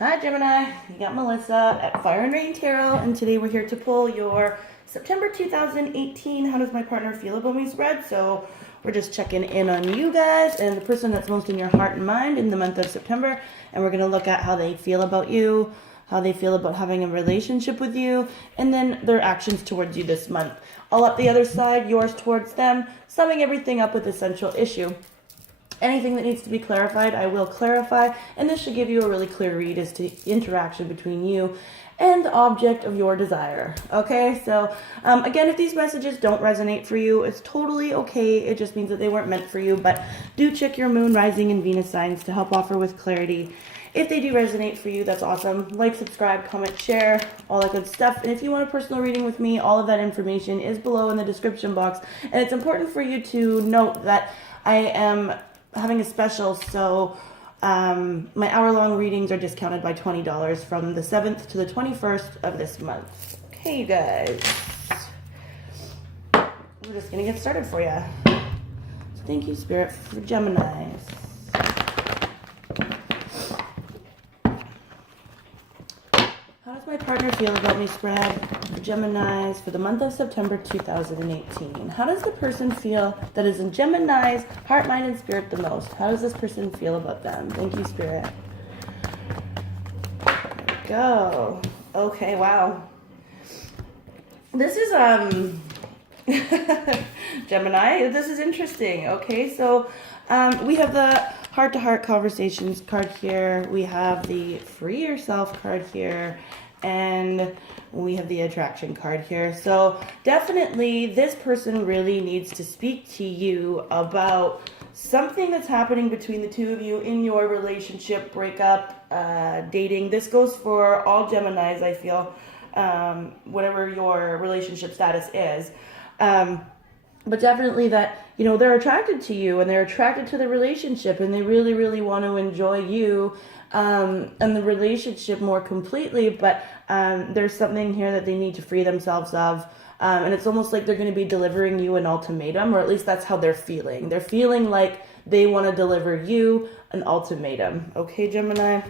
Hi Gemini, you got Melissa at Fire and Rain Tarot, and today we're here to pull your September 2018 How Does My Partner Feel About Me spread. So we're just checking in on you guys and the person that's most in your heart and mind in the month of September, and we're going to look at how they feel about you, how they feel about having a relationship with you, and then their actions towards you this month. All up the other side, yours towards them, summing everything up with essential issue. Anything that needs to be clarified, I will clarify, and this should give you a really clear read as to interaction between you and the object of your desire. Okay, so again, if these messages don't resonate for you, it's totally okay. It just means that they weren't meant for you, but do check your moon, rising, and Venus signs to help offer with clarity. If they do resonate for you, that's awesome. Like, subscribe, comment, share, all that good stuff. And if you want a personal reading with me, all of that information is below in the description box. And it's important for you to note that I am having a special, so my hour-long readings are discounted by $20 from the 7th to the 21st of this month. Okay, you guys. We're just going to get started for you. So thank you, Spirit, for Geminis. How does my partner feel about me spread for Geminis for the month of September 2018? How does the person feel that is in Geminis, heart, mind, and spirit the most? How does this person feel about them? Thank you, Spirit. There we go. Okay, wow. This is, Gemini, this is interesting. Okay, so we have the heart-to-heart conversations card here. We have the free yourself card here. And we have the attraction card here. So definitely this person really needs to speak to you about something that's happening between the two of you in your relationship, breakup, dating. This goes for all Geminis, I feel, whatever your relationship status is. But definitely that, you know, they're attracted to you and they're attracted to the relationship and they really, really want to enjoy you and the relationship more completely. But there's something here that they need to free themselves of. And it's almost like they're going to be delivering you an ultimatum, or at least that's how they're feeling. They're feeling like they want to deliver you an ultimatum. Okay, Gemini?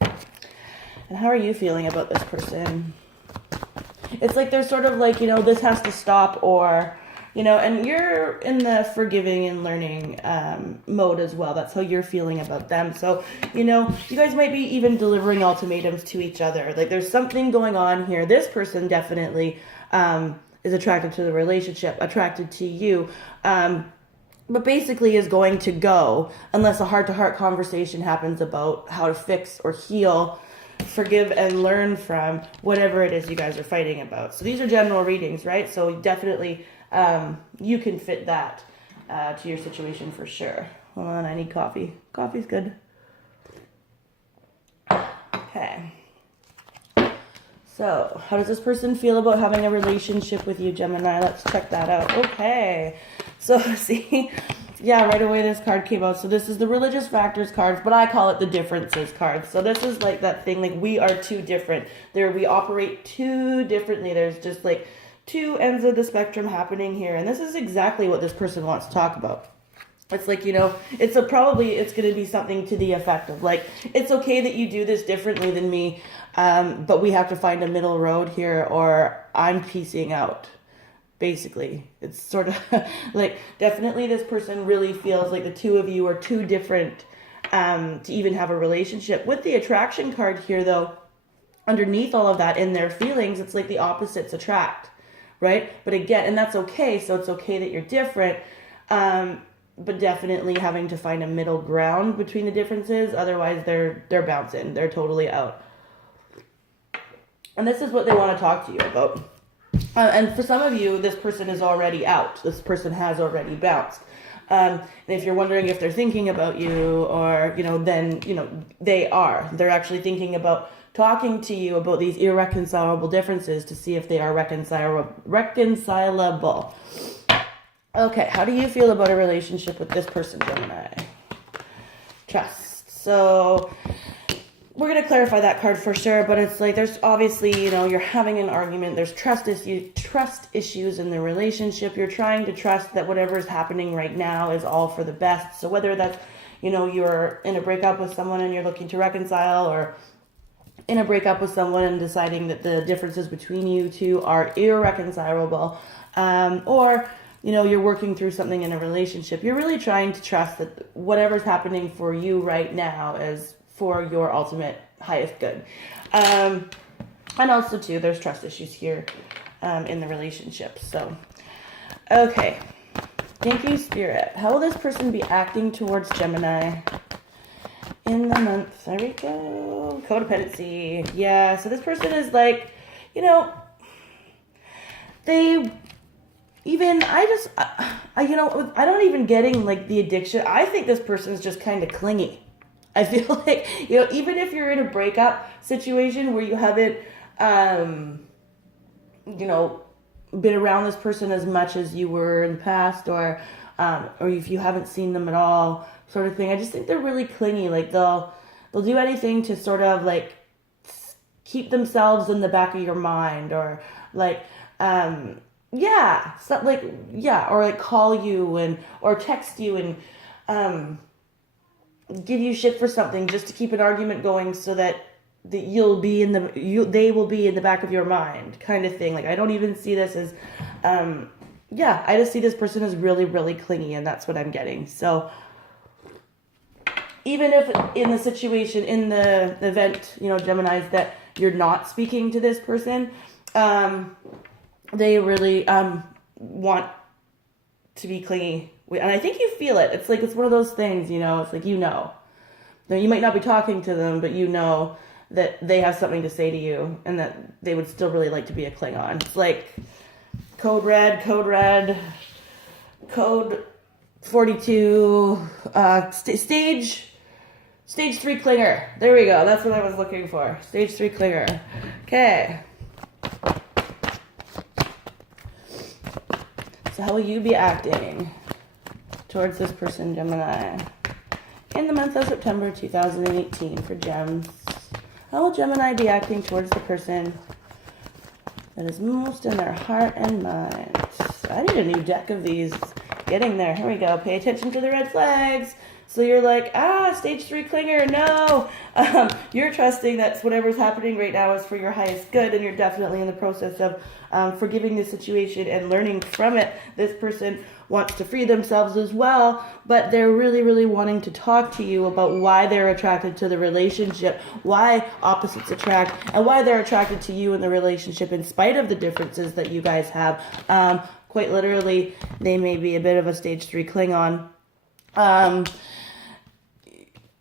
And how are you feeling about this person? It's like they're sort of like, you know, this has to stop, or... You know, and you're in the forgiving and learning mode as well. That's how you're feeling about them. So, you know, you guys might be even delivering ultimatums to each other. Like there's something going on here. This person definitely is attracted to the relationship, attracted to you. But basically is going to go unless a heart-to-heart conversation happens about how to fix or heal, forgive and learn from whatever it is you guys are fighting about. So these are general readings, right? So definitely... you can fit that to your situation for sure. Hold on, I need coffee. Coffee's good. Okay. So, how does this person feel about having a relationship with you, Gemini? Let's check that out. Okay. So, see, yeah, right away this card came out. So this is the religious factors cards, but I call it the differences cards. So this is like that thing, like we are too different. We operate too differently. There's just like two ends of the spectrum happening here, and this is exactly what this person wants to talk about. It's like, you know, it's going to be something to the effect of like, it's okay that you do this differently than me, but we have to find a middle road here, or I'm piecing out. Basically, it's sort of like definitely this person really feels like the two of you are too different to even have a relationship. With the attraction card here, though, underneath all of that in their feelings, it's like the opposites attract. Right? But again, and that's okay. So it's okay that you're different. But definitely having to find a middle ground between the differences. Otherwise, they're bouncing. They're totally out. And this is what they want to talk to you about. And for some of you, this person is already out. This person has already bounced. And if you're wondering if they're thinking about you, or, you know, then, you know, they are. They're actually thinking about talking to you about these irreconcilable differences to see if they are reconcilable. Okay, how do you feel about a relationship with this person, Gemini? Trust. So we're going to clarify that card for sure, but it's like there's obviously, you know, you're having an argument. There's trust issues in the relationship. You're trying to trust that whatever is happening right now is all for the best. So whether that's, you know, you're in a breakup with someone and you're looking to reconcile, or in a breakup with someone and deciding that the differences between you two are irreconcilable, or you're working through something in a relationship, you're really trying to trust that whatever's happening for you right now is for your ultimate highest good. And also too, there's trust issues here in the relationship. So, okay. Thank you, Spirit. How will this person be acting towards Gemini in the month? There we go. Codependency. Yeah, so this person is like, they even, I don't even getting like the addiction. I think this person is just kind of clingy. I feel like, even if you're in a breakup situation where you haven't, been around this person as much as you were in the past, or if you haven't seen them at all, sort of thing. I just think they're really clingy. Like they'll do anything to sort of like keep themselves in the back of your mind, or like or like call you or text you and give you shit for something just to keep an argument going, so that they will be in the back of your mind, kind of thing. Like I don't even see this as I just see this person as really, really clingy, and that's what I'm getting. So even if in the situation, in the event, Geminis, that you're not speaking to this person, they really want to be clingy. And I think you feel it. It's like, it's one of those things, it's like, now you might not be talking to them, but that they have something to say to you, and that they would still really like to be a Klingon. It's like code red, code 42, stage 3 clinger. There we go. That's what I was looking for. Stage 3 clinger. Okay. So how will you be acting towards this person, Gemini, in the month of September 2018 for gems? How will Gemini be acting towards the person that is most in their heart and mind? I need a new deck of these. Getting there. Here we go. Pay attention to the red flags. So you're like, stage 3 clinger, no. You're trusting that whatever's happening right now is for your highest good, and you're definitely in the process of forgiving the situation and learning from it. This person wants to free themselves as well, but they're really, really wanting to talk to you about why they're attracted to the relationship, why opposites attract, and why they're attracted to you in the relationship in spite of the differences that you guys have. Quite literally, they may be a bit of a stage 3 Klingon.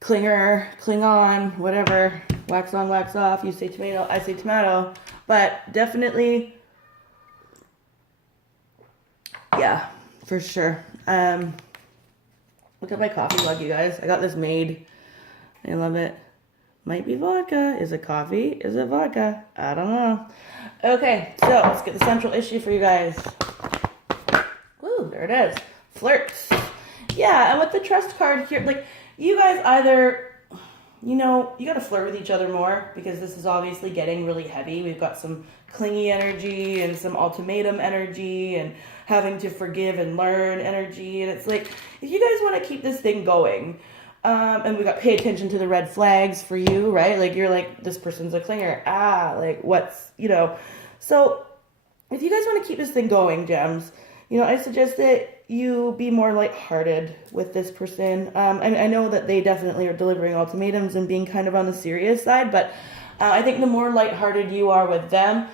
Clinger, Klingon, whatever, wax on, wax off. You say tomato, I say tomato. But definitely, yeah, for sure. Look at my coffee mug, you guys. I got this made. I love it. Might be vodka. Is it coffee? Is it vodka? I don't know. Okay, so let's get the central issue for you guys. Woo, there it is. Flirts. Yeah, and with the trust card here, like, you guys either, you got to flirt with each other more, because this is obviously getting really heavy. We've got some clingy energy and some ultimatum energy and having to forgive and learn energy. And it's like, if you guys want to keep this thing going, and we got pay attention to the red flags for you, right? Like, you're like, this person's a clinger. Like, what's, So if you guys want to keep this thing going, gems, I suggest that you be more lighthearted with this person. I know that they definitely are delivering ultimatums and being kind of on the serious side, but I think the more lighthearted you are with them,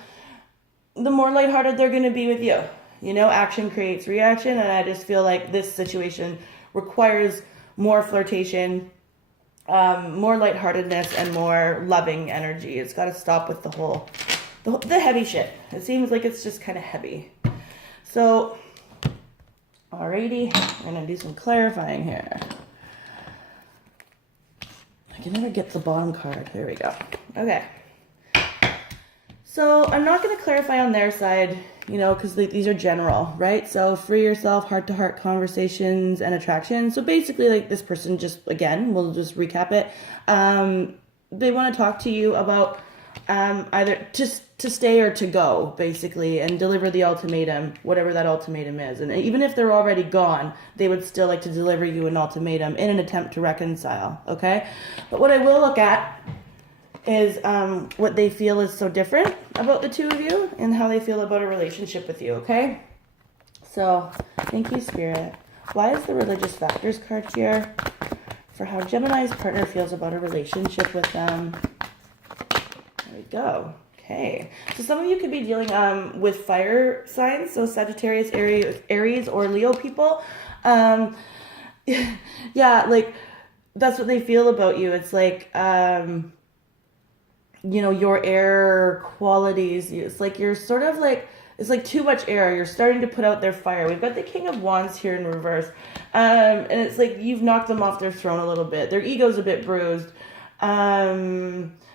the more lighthearted they're going to be with you. Action creates reaction, and I just feel like this situation requires more flirtation, more lightheartedness, and more loving energy. It's got to stop with the heavy shit. It seems like it's just kind of heavy. So, alrighty, I'm going to do some clarifying here. I can never get the bottom card. There we go. Okay. So, I'm not going to clarify on their side, because these are general, right? So, free yourself, heart-to-heart conversations and attraction. So, basically, like, this person just, again, we'll just recap it. They want to talk to you about either just to stay or to go, basically, and deliver the ultimatum, whatever that ultimatum is. And even if they're already gone, they would still like to deliver you an ultimatum in an attempt to reconcile, okay? But what I will look at is what they feel is so different about the two of you and how they feel about a relationship with you, okay? So, thank you, Spirit. Why is the religious factors card here? For how Gemini's partner feels about a relationship with them. There we go. Okay. So some of you could be dealing with fire signs, so Sagittarius, Aries, or Leo people. Yeah, like, that's what they feel about you. It's like, you know, your air qualities. It's like you're sort of like, it's like too much air. You're starting to put out their fire. We've got the King of Wands here in reverse. And it's like you've knocked them off their throne a little bit. Their ego's a bit bruised.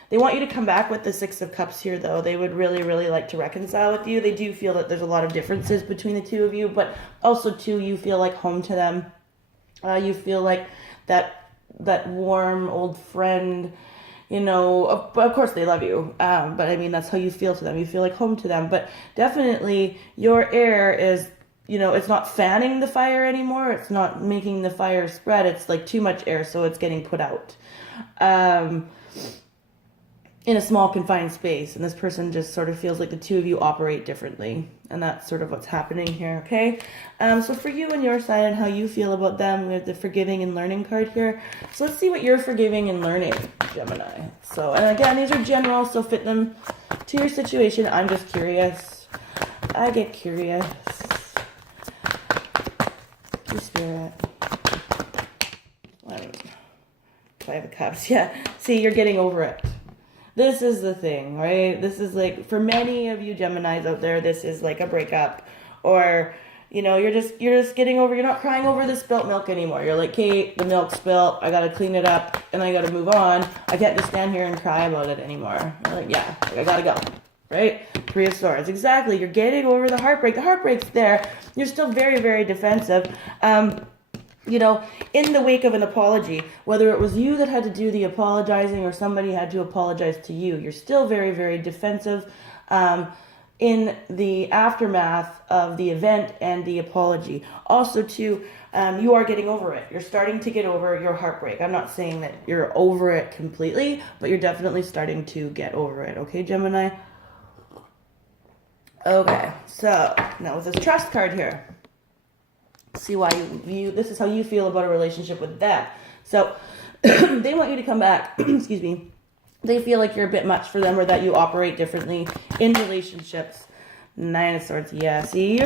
They want you to come back with the Six of Cups here, though. They would really, really like to reconcile with you. They do feel that there's a lot of differences between the two of you, but also, too, you feel like home to them. You feel like that warm old friend. You know, of course they love you, but I mean, that's how you feel to them. You feel like home to them, but definitely your air is, you know, it's not fanning the fire anymore. It's not making the fire spread. It's like too much air, so it's getting put out in a small confined space. And this person just sort of feels like the two of you operate differently. And that's sort of what's happening here, okay? So for you and your side and how you feel about them, we have the forgiving and learning card here. So let's see what you're forgiving and learning, Gemini. So, and again, these are general, so fit them to your situation. I'm just curious. I get curious. Your Spirit. Five of Cups, yeah. See, you're getting over it. This is the thing, right? This is like, for many of you Geminis out there, this is like a breakup, or, you know, you're just getting over, you're not crying over the spilt milk anymore. You're like, Kate, the milk spilt, I gotta clean it up, and I gotta move on. I can't just stand here and cry about it anymore. You're like, yeah, I gotta go, right? Three of Swords, exactly. You're getting over the heartbreak. The heartbreak's there. You're still very, very defensive. You know, in the wake of an apology, whether it was you that had to do the apologizing or somebody had to apologize to you, you're still very, very defensive in the aftermath of the event and the apology. Also, too, you are getting over it. You're starting to get over your heartbreak. I'm not saying that you're over it completely, but you're definitely starting to get over it. Okay, Gemini? Okay, so now with this trust card here. See why you this is how you feel about a relationship with them. So they want you to come back. Excuse me. They feel like you're a bit much for them, or that you operate differently in relationships. Nine of Swords. Yeah. See,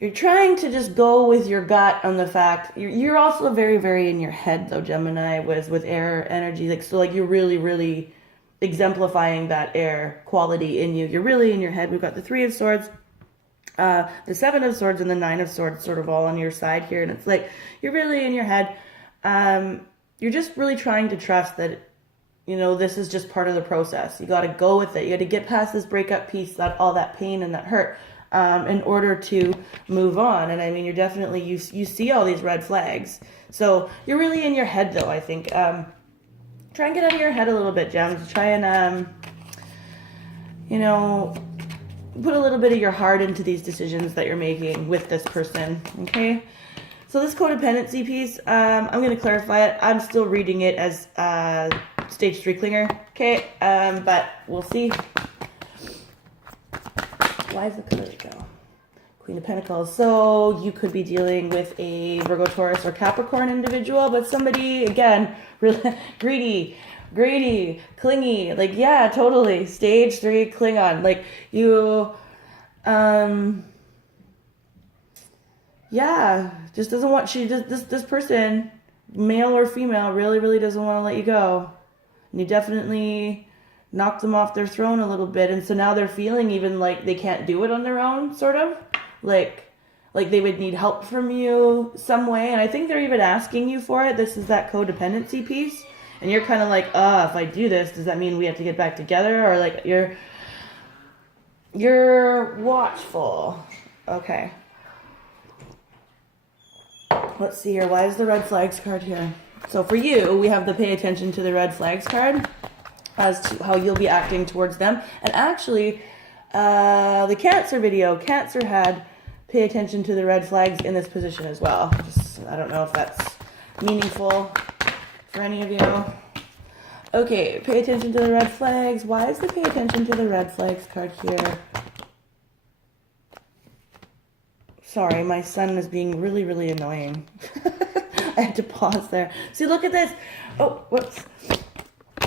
you're trying to just go with your gut on the fact. You're also very, very in your head, though, Gemini, with air energy. Like, so, like, you're really, really exemplifying that air quality in you. You're really in your head. We've got the Three of Swords, the Seven of Swords, and the Nine of Swords sort of all on your side here. And it's like, you're really in your head. You're just really trying to trust that, you know, this is just part of the process. You got to go with it. You got to get past this breakup piece, all that pain and that hurt, in order to move on. And I mean, you're definitely, you see all these red flags. So you're really in your head, though, I think. Try and get out of your head a little bit, Gems. Try and, you know, put a little bit of your heart into these decisions that you're making with this person, okay? So this codependency piece, I'm going to clarify it. I'm still reading it as stage 3 clinger, okay? But we'll see. Why is the color go? Queen of Pentacles. So you could be dealing with a Virgo, Taurus, or Capricorn individual, but somebody, again, really greedy, clingy, like, yeah, totally. Stage 3 Klingon. Like, you, yeah, just doesn't want, this person, male or female, really doesn't want to let you go. And you definitely knocked them off their throne a little bit, and so now they're feeling even like they can't do it on their own, sort of. Like they would need help from you some way, and I think they're even asking you for it. This is that codependency piece. And you're kind of like, if I do this, does that mean we have to get back together? Or like, you're watchful. Okay. Let's see here. Why is the red flags card here? So for you, we have the pay attention to the red flags card as to how you'll be acting towards them. And actually, the Cancer video, Cancer had pay attention to the red flags in this position as well. I don't know if that's meaningful for any of you. Okay, pay attention to the red flags. Why is the pay attention to the red flags card here? Sorry, my son is being really, really annoying. I had to pause there. See, look at this. Oh, whoops.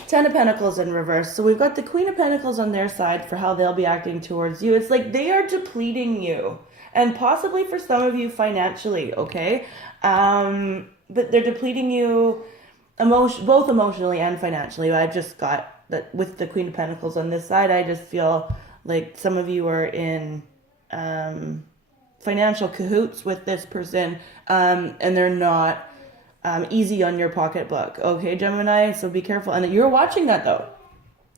Ten of Pentacles in reverse. So we've got the Queen of Pentacles on their side for how they'll be acting towards you. It's like they are depleting you. And possibly for some of you financially, okay? But they're depleting you both emotionally and financially. I just got that with the Queen of Pentacles on this side. I just feel like some of you are in financial cahoots with this person, and they're not easy on your pocketbook. Okay, Gemini, so be careful. And you're watching that though.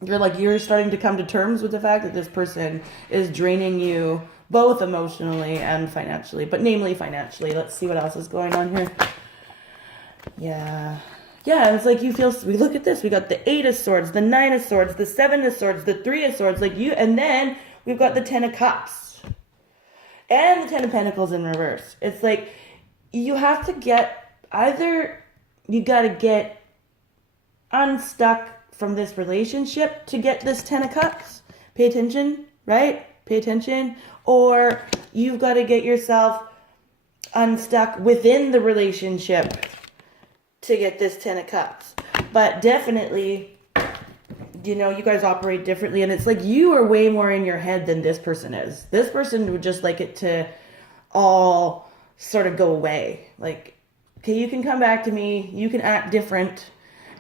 You're starting to come to terms with the fact that this person is draining you both emotionally and financially, but namely financially. Let's see what else is going on here. Yeah, it's like you feel, we look at this, we got the 8 of Swords, the 9 of Swords, the 7 of Swords, the 3 of Swords, and then we've got the 10 of Cups and the 10 of Pentacles in reverse. It's like you have to get, either you got to get unstuck from this relationship to get this 10 of Cups. Pay attention, right? Pay attention. Or you've got to get yourself unstuck within the relationship to get this 10 of Cups. But definitely, you guys operate differently, and it's like you are way more in your head than this person is. This person would just like it to all sort of go away. Like, okay, you can come back to me, you can act different,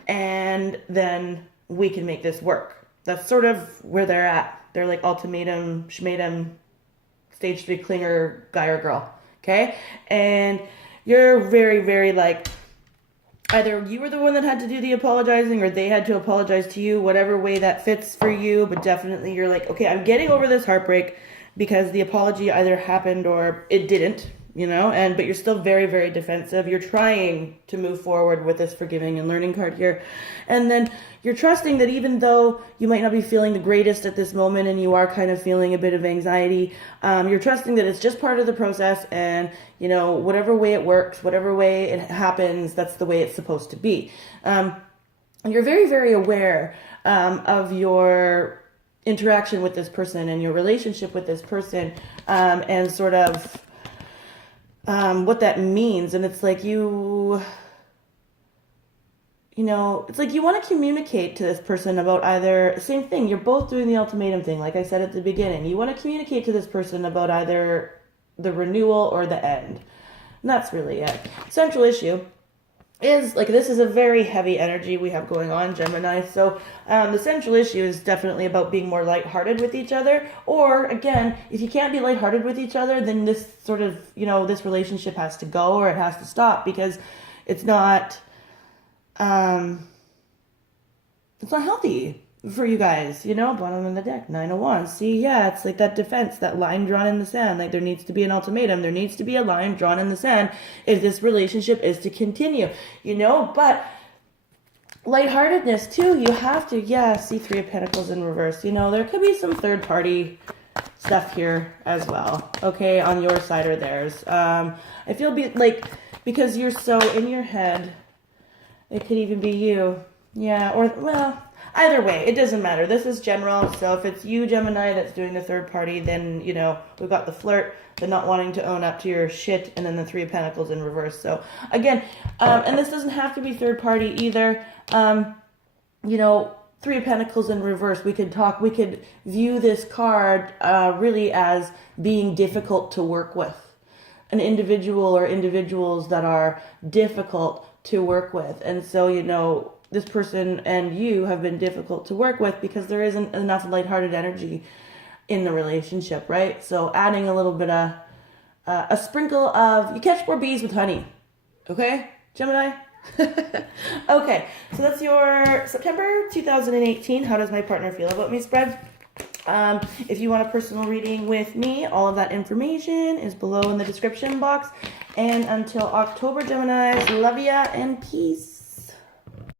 and then we can make this work. That's sort of where they're at. They're like ultimatum, schmatum, stage 3 clinger guy or girl. Okay? And you're very, very like, either you were the one that had to do the apologizing or they had to apologize to you, whatever way that fits for you. But definitely you're like, okay, I'm getting over this heartbreak because the apology either happened or it didn't, but you're still very, very defensive. You're trying to move forward with this forgiving and learning card here. And then you're trusting that even though you might not be feeling the greatest at this moment and you are kind of feeling a bit of anxiety, you're trusting that it's just part of the process, and whatever way it works, whatever way it happens, that's the way it's supposed to be. And you're very, very aware of your interaction with this person and your relationship with this person, and sort of what that means. And it's like it's like you want to communicate to this person about either, same thing, you're both doing the ultimatum thing, like I said at the beginning. You want to communicate to this person about either the renewal or the end. And that's really it. Central issue is, like, this is a very heavy energy we have going on, Gemini. So the central issue is definitely about being more lighthearted with each other. Or, again, if you can't be lighthearted with each other, then this sort of, this relationship has to go, or it has to stop, because it's not healthy for you guys, bottom of the deck, 9 of Wands. See, yeah, it's like that defense, that line drawn in the sand. Like, there needs to be an ultimatum. There needs to be a line drawn in the sand if this relationship is to continue, but lightheartedness too, you have to, see 3 of Pentacles in reverse. There could be some third party stuff here as well, okay, on your side or theirs. I feel because you're so in your head, it could even be you. Yeah, or, well, either way, it doesn't matter. This is general, so if it's you, Gemini, that's doing the third party, then, we've got the flirt, the not wanting to own up to your shit, and then the 3 of Pentacles in reverse. So, again, and this doesn't have to be third party either. 3 of Pentacles in reverse, we could view this card really as being difficult to work with. An individual or individuals that are difficult to work with. And so, this person and you have been difficult to work with because there isn't enough lighthearted energy in the relationship, right? So adding a little bit of a sprinkle of, you catch more bees with honey. Okay, Gemini? Okay, so that's your September 2018. How does my partner feel about me spread? If you want a personal reading with me, all of that information is below in the description box. And until October, Geminis, love ya and peace.